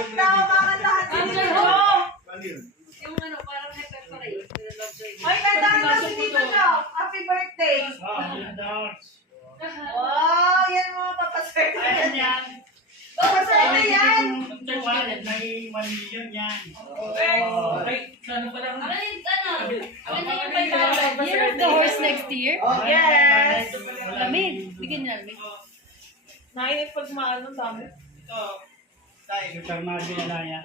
Nakakantahan din dito. Yung ano, parang nag-preparate. Ay, kantahan na si Tito Joe. Happy birthday. Wow, yan mga papaswerte. Ayan yan. Papaswerte yan. Church wallet, may 1 million yan. Ano? Ano yung 500? Year of the horse next year? Yes. Lamig. Bigyan niya lamig. Nainit pag maano, dami. Super Mario na yan.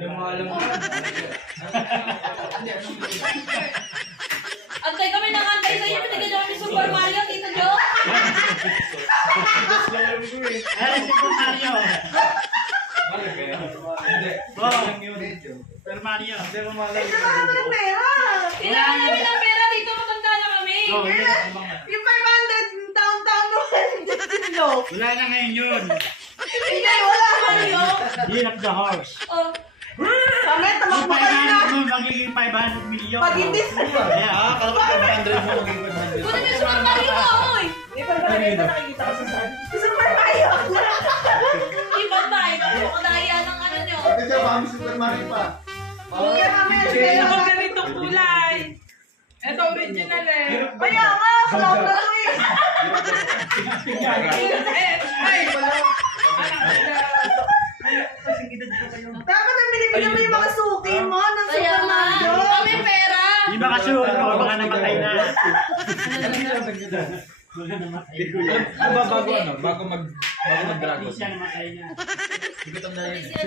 Antay kami nakantay sa'yo. Pinigyan niyo kami Super Mario, Tito Joe. Ayan, Super Mario. Super Mario. Ito na kami ng pera. Kailangan namin ng pera dito. Matanda na kami. Yung 500 taon-taon mo. Wala na ngayon yun. Hindi, wala. Mario. Year of the horse. Oh. Kami, Yung tamakbo kayo na. 500 mo, magiging 500 million. Pag hindi, Ayan. Kunin yung Super Mario mo, oy. Hindi pa ba nakikita ko sa saan? Super Mario. Ibang tayo. Kadaya ng ano nyo. Kaya kami, Ako ganitong kulay. Ito original eh. kaya nga, clown na to eh. Ay! Dapat ang binibigyan mo yung mga suki mo ng Kaya Super nga. Mario. Kami pera. Di ba kasure? O baka namatay na. Bago mag-dragon. Hindi siya namatay na. Hindi sila